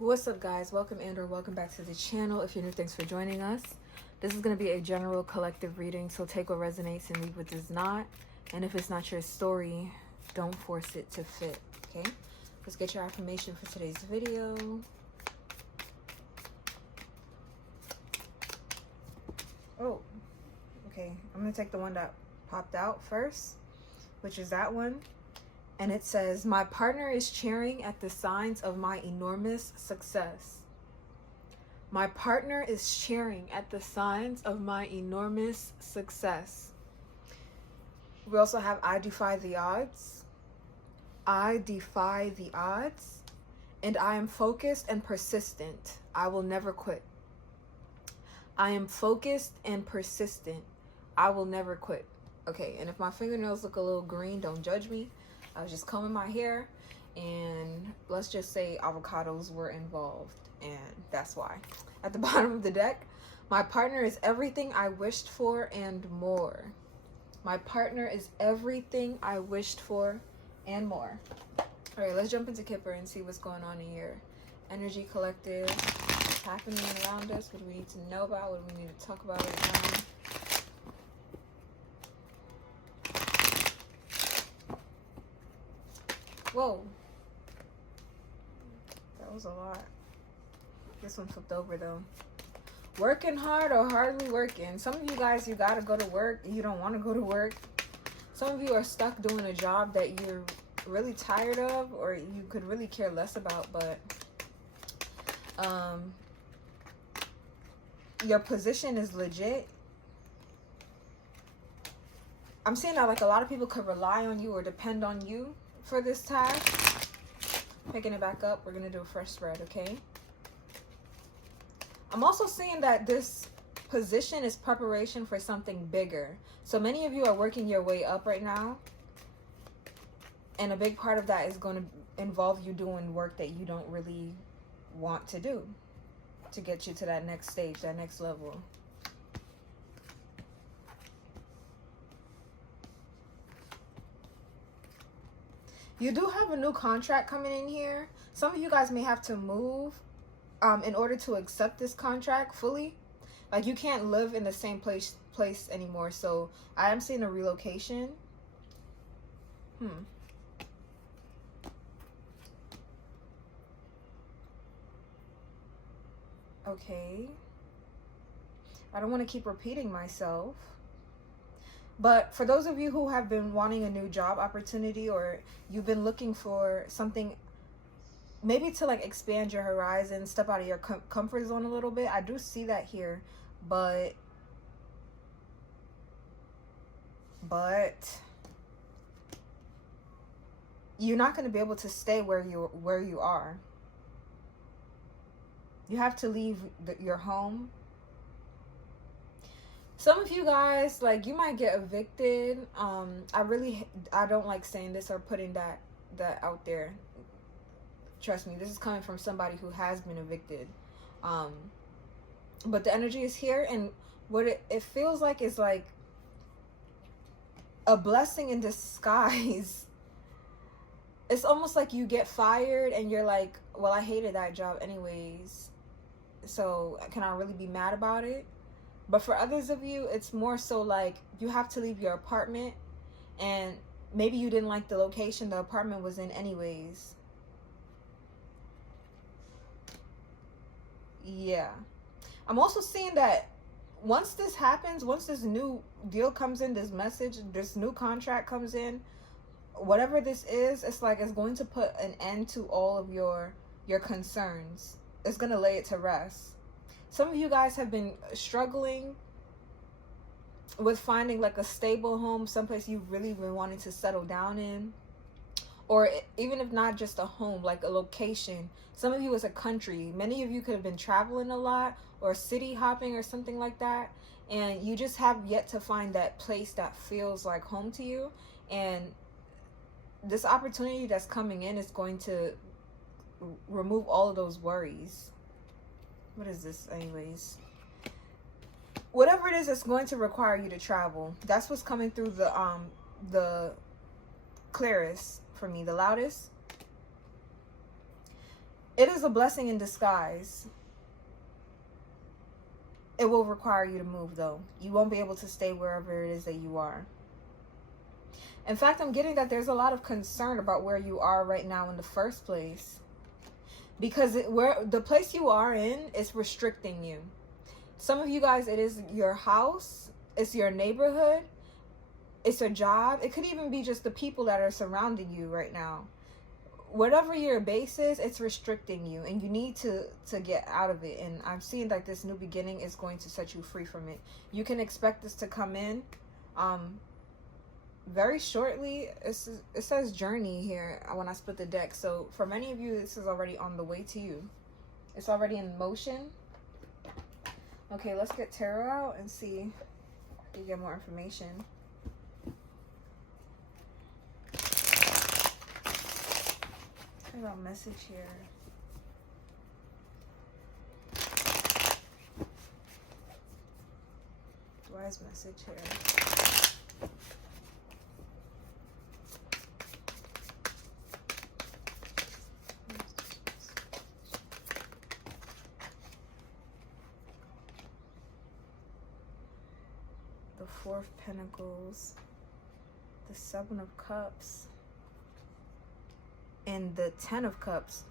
What's up, guys? Welcome and or welcome back to the channel. If you're new, thanks for joining us. This is going to be a general collective reading, so take what resonates and leave what does not. And if it's not your story, don't force it to fit, okay? Let's get your affirmation for today's video. Oh, okay. I'm going to take the one that popped out first, which is that one. And it says, my partner is cheering at the signs of my enormous success. My partner is cheering at the signs of my enormous success. We also have, I defy the odds. I defy the odds. And I am focused and persistent. I will never quit. I am focused and persistent. I will never quit. Okay, and if my fingernails look a little green, don't judge me. I was just combing my hair, and let's just say avocados were involved, and that's why. At the bottom of the deck, my partner is everything I wished for and more. My partner is everything I wished for and more. All right, let's jump into Kipper and see what's going on in here. Energy collective, what's happening around us, what do we need to know about, what do we need to talk about right now. Whoa, that was a lot. This one flipped over though. Working hard or hardly working. Some of you guys, you gotta go to work. You don't want to go to work. Some of you are stuck doing a job that you're really tired of, or you could really care less about, but your position is legit. I'm seeing that like a lot of people could rely on you or depend on you for this task. Picking it back up, we're gonna do a fresh spread, okay? I'm also seeing that this position is preparation for something bigger. So many of you are working your way up right now, and a big part of that is going to involve you doing work that you don't really want to do to get you to that next stage, that next level. You do have a new contract coming in here. Some of you guys may have to move in order to accept this contract fully. Like, you can't live in the same place anymore. So I am seeing a relocation. Okay. I don't want to keep repeating myself. But for those of you who have been wanting a new job opportunity, or you've been looking for something maybe to like expand your horizon, step out of your comfort zone a little bit, I do see that here. But you're not going to be able to stay where you are. You have to leave your home. Some of you guys, like, you might get evicted. I don't like saying this or putting that out there. Trust me, this is coming from somebody who has been evicted. But the energy is here, and what it feels like is like a blessing in disguise. It's almost like you get fired and you're like, well, I hated that job anyways, so can I really be mad about it? But for others of you, it's more so like you have to leave your apartment, and maybe you didn't like the location the apartment was in anyways. Yeah. I'm also seeing that once this happens, once this new deal comes in, this message, this new contract comes in, whatever this is, it's like it's going to put an end to all of your concerns. It's going to lay it to rest. Some of you guys have been struggling with finding like a stable home, someplace you've really been wanting to settle down in. Or even if not just a home, like a location. Some of you is a country. Many of you could have been traveling a lot or city hopping or something like that. And you just have yet to find that place that feels like home to you. And this opportunity that's coming in is going to remove all of those worries. What is this anyways? Whatever it is, it's going to require you to travel. That's what's coming through the clearest for me, the loudest. It is a blessing in disguise. It will require you to move, though. You won't be able to stay wherever it is that you are. In fact, I'm getting that there's a lot of concern about where you are right now in the first place. Because where the place you are in is restricting you. Some of you guys, it is your house, it's your neighborhood, it's a job. It could even be just the people that are surrounding you right now. Whatever your base is, it's restricting you, and you need to get out of it. And I'm seeing that this new beginning is going to set you free from it. You can expect this to come in very shortly. It says journey here when I split the deck. So for many of you, this is already on the way to you. It's already in motion. Okay, let's get tarot out and see if you get more information. I got a message here. Wise message here. The Four of Pentacles, the Seven of Cups, and the 10 of Cups.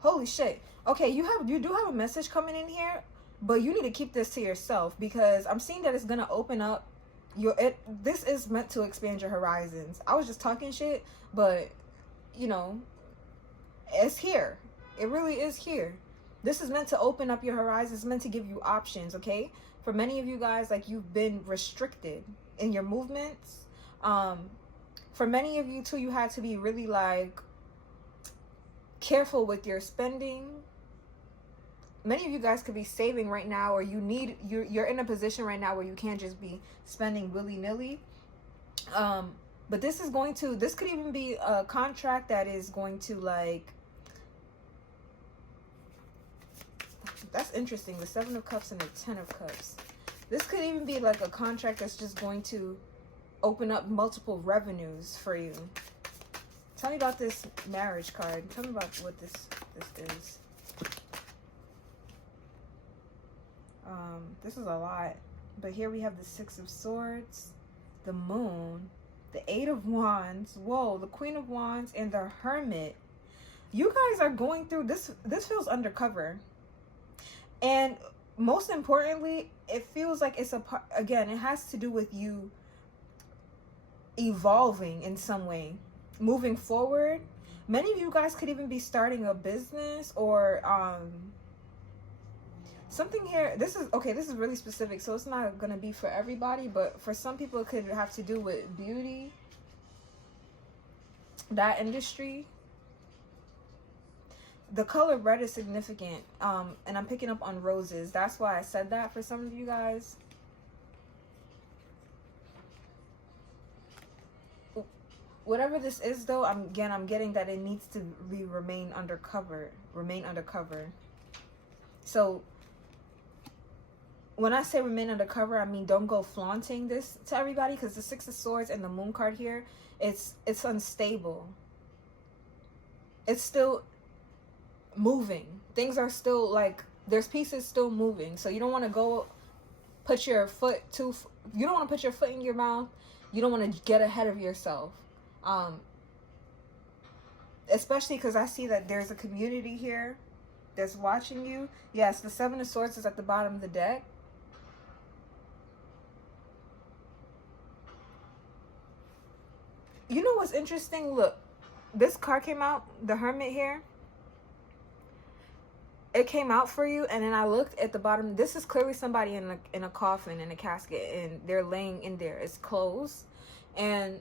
Holy shit. Okay, you do have a message coming in here, but you need to keep this to yourself, because I'm seeing that it's gonna open up this is meant to expand your horizons. I was just talking shit, but you know, it's here. It really is here. This is meant to open up your horizons. It's meant to give you options, okay? For many of you guys, like, you've been restricted in your movements. For many of you too, you had to be really like careful with your spending. Many of you guys could be saving right now, or you're in a position right now where you can't just be spending willy-nilly. But this could even be a contract that is going to, like, that's interesting, the Seven of Cups and the 10 of Cups. This could even be like a contract that's just going to open up multiple revenues for you. Tell me about this marriage card. Tell me about what this is. This is a lot. But here we have the Six of Swords, the Moon, the Eight of Wands, whoa, the Queen of Wands, and the Hermit. You guys are going through this. This feels undercover. And most importantly, it feels like it's again, it has to do with you evolving in some way, moving forward. Many of you guys could even be starting a business or something here. This is really specific, so it's not going to be for everybody, but for some people it could have to do with beauty, that industry. The color red is significant, and I'm picking up on roses. That's why I said that for some of you guys. Whatever this is, though, I'm getting that it needs to remain undercover. So when I say remain undercover, I mean don't go flaunting this to everybody, because the Six of Swords and the Moon card here, it's unstable. It's still moving. Things are still, like, there's pieces still moving. So you don't want to go put your foot you don't want to put your foot in your mouth. You don't want to get ahead of yourself. Especially because I see that there's a community here that's watching you. Yes, the Seven of Swords is at the bottom of the deck. You know what's interesting? Look, this card came out, the Hermit here. It came out for you, and then I looked at the bottom. This is clearly somebody in a coffin, in a casket, and they're laying in there. It's closed. And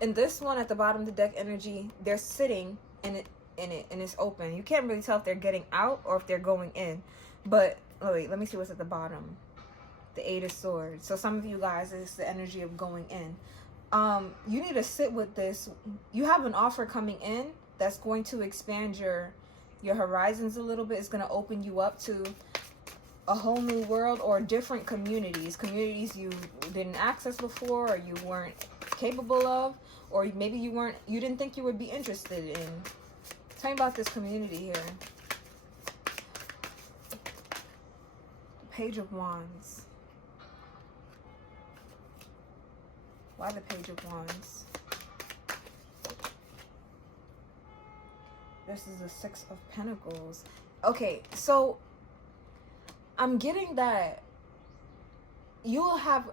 in this one at the bottom of the deck energy, they're sitting in it, and it's open. You can't really tell if they're getting out or if they're going in. But oh wait, let me see what's at the bottom. The Eight of Swords. So some of you guys, it's the energy of going in. You need to sit with this. You have an offer coming in that's going to expand your horizons a little bit. It's going to open you up to a whole new world, or different communities you didn't access before, or you weren't capable of, or maybe you didn't think you would be interested in. Tell me about this community here. Page of Wands. Why the Page of Wands? This is the Six of Pentacles. Okay, so I'm getting that you'll have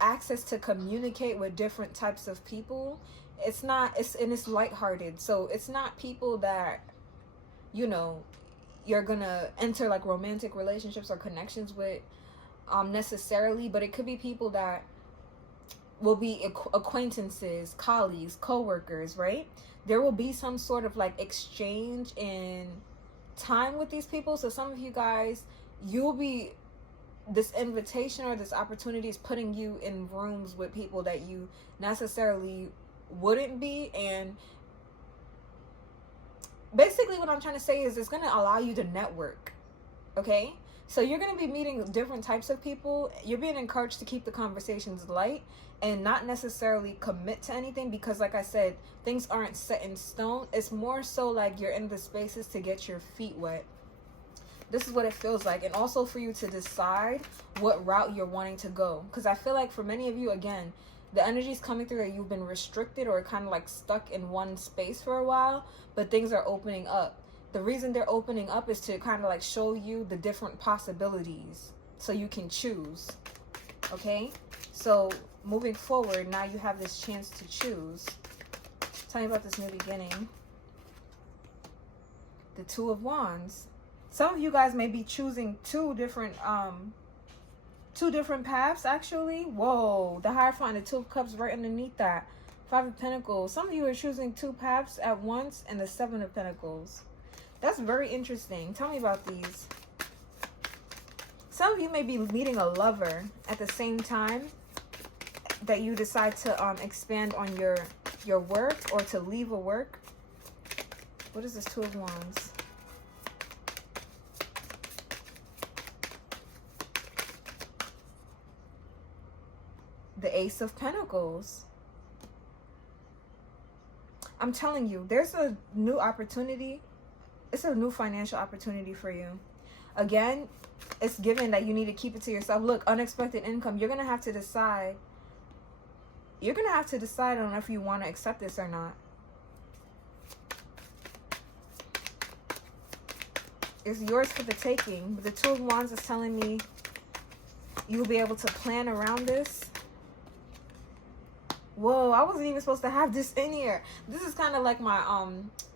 access to communicate with different types of people. It's lighthearted. So it's not people that, you know, you're gonna enter like romantic relationships or connections with necessarily, but it could be people that will be acquaintances, colleagues, co-workers, right? There will be some sort of like exchange in time with these people. So some of you guys, this invitation or this opportunity is putting you in rooms with people that you necessarily wouldn't be. And basically what I'm trying to say is it's going to allow you to network. Okay? So you're going to be meeting different types of people. You're being encouraged to keep the conversations light and not necessarily commit to anything, because like I said, things aren't set in stone. It's more so like you're in the spaces to get your feet wet. This is what it feels like. And also for you to decide what route you're wanting to go. Because I feel like for many of you, again, the energy is coming through that you've been restricted or kind of like stuck in one space for a while, but things are opening up. The reason they're opening up is to kind of like show you the different possibilities so you can choose. Okay? So moving forward, now you have this chance to choose. Tell me about this new beginning. The Two of Wands. Some of you guys may be choosing two different paths, actually. Whoa, the Hierophant, the Two of Cups right underneath that. Five of Pentacles. Some of you are choosing two paths at once, and the Seven of Pentacles. That's very interesting. Tell me about these. Some of you may be meeting a lover at the same time that you decide to expand on your work or to leave a work. What is this Two of Wands? The Ace of Pentacles. I'm telling you, there's a new opportunity. It's a new financial opportunity for you. Again, it's given that you need to keep it to yourself. Look, unexpected income. You're going to have to decide. You're going to have to decide on if you want to accept this or not. It's yours for the taking. But the Two of Wands is telling me you'll be able to plan around this. Whoa, I wasn't even supposed to have this in here. This is kind of like my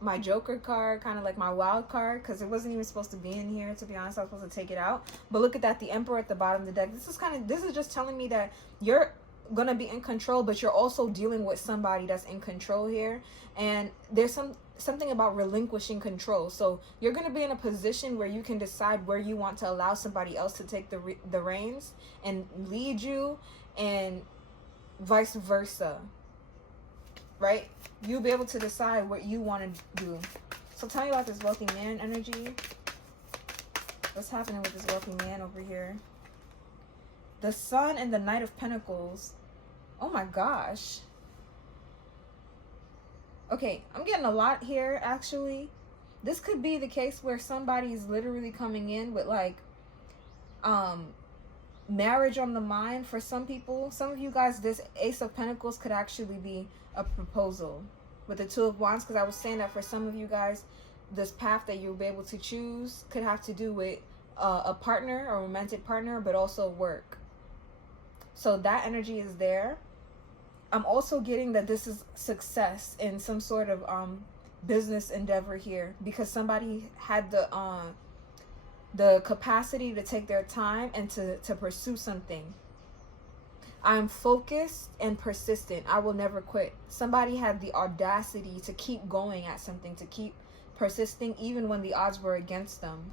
my Joker card, kind of like my wild card, because it wasn't even supposed to be in here, to be honest. I was supposed to take it out. But look at that, the Emperor at the bottom of the deck. This is just telling me that you're going to be in control, but you're also dealing with somebody that's in control here. And there's something about relinquishing control. So you're going to be in a position where you can decide where you want to allow somebody else to take the reins and lead you, and vice versa, right? You'll be able to decide what you want to do. So tell me about this wealthy man energy. What's happening with this wealthy man over here? The Sun and the Knight of Pentacles. Oh my gosh. Okay, I'm getting a lot here, actually. This could be the case where somebody's literally coming in with like marriage on the mind for some people. Some of you guys, this Ace of Pentacles could actually be a proposal with the Two of Wands, because I was saying that for some of you guys, this path that you'll be able to choose could have to do with a partner, a romantic partner, but also work. So that energy is there. I'm also getting that this is success in some sort of business endeavor here, because somebody had the capacity to take their time and to pursue something. I'm focused and persistent. I will never quit. Somebody had the audacity to keep going at something, to keep persisting even when the odds were against them.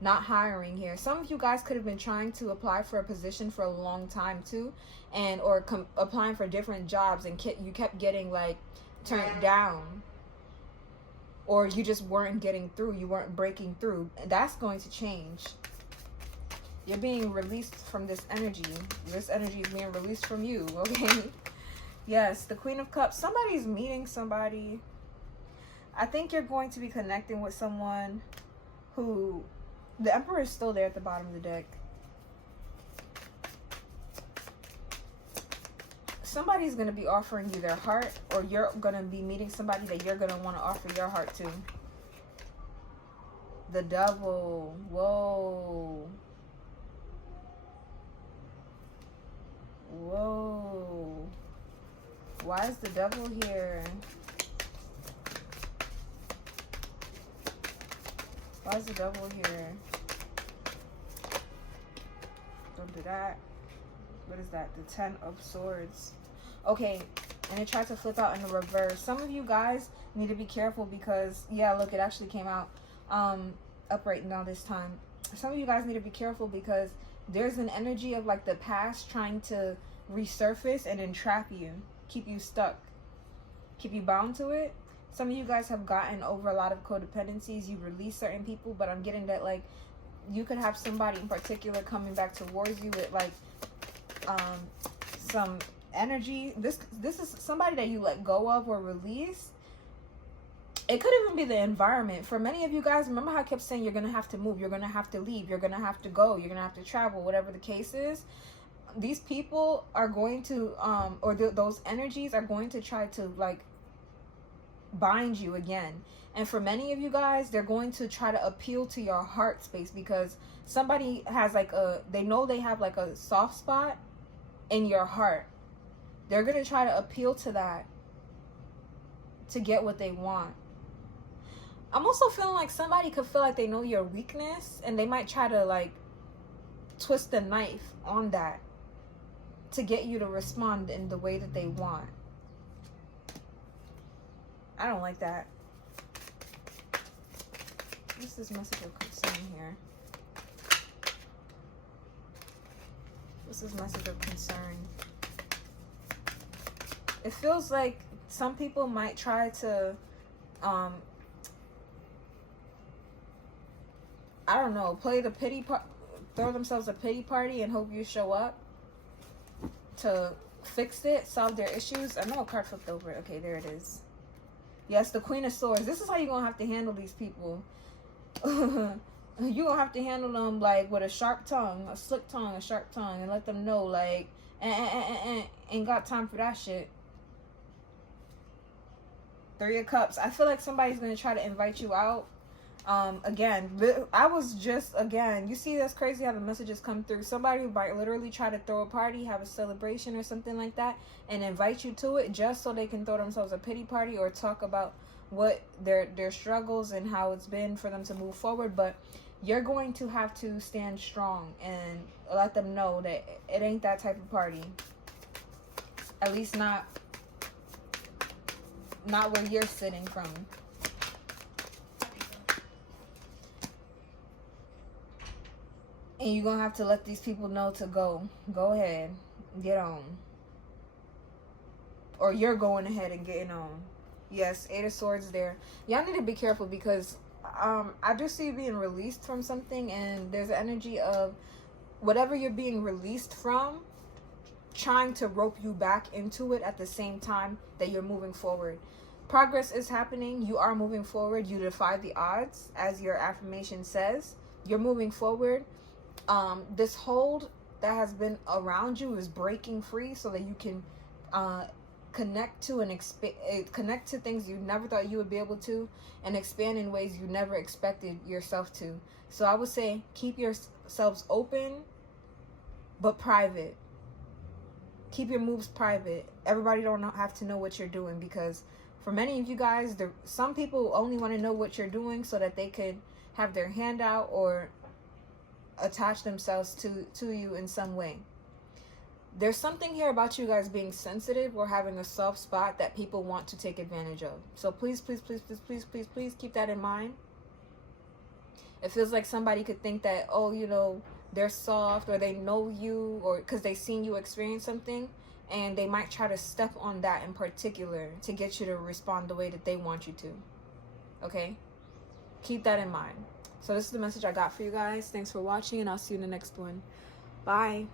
Not hiring here. Some of you guys could have been trying to apply for a position for a long time too, and or applying for different jobs, and you kept getting like turned down, or you just weren't getting through. You weren't breaking through. That's going to change. You're being released from this energy. This energy is being released from you, okay? Yes, the Queen of Cups. Somebody's meeting somebody. I think you're going to be connecting with someone who The Emperor is still there at the bottom of the deck. Somebody's going to be offering you their heart, or you're going to be meeting somebody that you're going to want to offer your heart to. The Devil. Whoa. Whoa. Why is the Devil here? Why is the Devil here? Don't do that. What is that? The Ten of Swords. Okay, and it tried to flip out in the reverse. Some of you guys need to be careful because, yeah, look, it actually came out upright now this time. Some of you guys need to be careful because there's an energy of like the past trying to resurface and entrap you, keep you stuck, keep you bound to it. Some of you guys have gotten over a lot of codependencies. You release certain people, but I'm getting that like you could have somebody in particular coming back towards you with like some energy. This is somebody that you let go of or release. It could even be the environment. For many of you guys, remember how I kept saying you're going to have to move, you're going to have to leave, you're going to have to go, you're going to have to travel, whatever the case is. These people are going to, those energies are going to try to like bind you again. And for many of you guys, they're going to try to appeal to your heart space because somebody has like they know they have like a soft spot in your heart. They're going to try to appeal to that to get what they want. I'm also feeling like somebody could feel like they know your weakness and they might try to like twist the knife on that to get you to respond in the way that they want. I don't like that. What's this message of concern here? What's this message of concern? It feels like some people might try to I don't know, play the pity part, throw themselves a pity party and hope you show up to fix it, solve their issues. I know a card flipped over. Okay, there it is. Yes, the Queen of Swords. This is how you're going to have to handle these people. You're going to have to handle them like with a sharp tongue, a slick tongue, a sharp tongue, and let them know like, ain't got time for that shit. Three of Cups. I feel like somebody's going to try to invite you out. Again, I was just, again, you see that's crazy how the messages come through. Somebody might literally try to throw a party, have a celebration or something like that, and invite you to it just so they can throw themselves a pity party or talk about what their struggles and how it's been for them to move forward. But you're going to have to stand strong and let them know that it ain't that type of party. At least not where you're sitting from. And you're going to have to let these people know to go. Go ahead. Get on. Or you're going ahead and getting on. Yes, Eight of Swords there. Y'all need to be careful because I do see you being released from something. And there's an energy of whatever you're being released from, trying to rope you back into it at the same time that you're moving forward. Progress is happening. You are moving forward. You defy the odds, as your affirmation says. You're moving forward. This hold that has been around you is breaking free so that you can connect to and connect to things you never thought you would be able to, and expand in ways you never expected yourself to. So I would say keep yourselves open but private. Keep your moves private. Everybody don't have to know what you're doing, because for many of you guys, some people only want to know what you're doing so that they could have their hand out or attach themselves to you in some way. There's something here about you guys being sensitive or having a soft spot that people want to take advantage of. So please, please, please, please, please, please, please keep that in mind. It feels like somebody could think that, oh, you know, they're soft, or they know you, or because they've seen you experience something, and they might try to step on that in particular to get you to respond the way that they want you to. Okay? Keep that in mind. So this is the message I got for you guys. Thanks for watching, and I'll see you in the next one. Bye.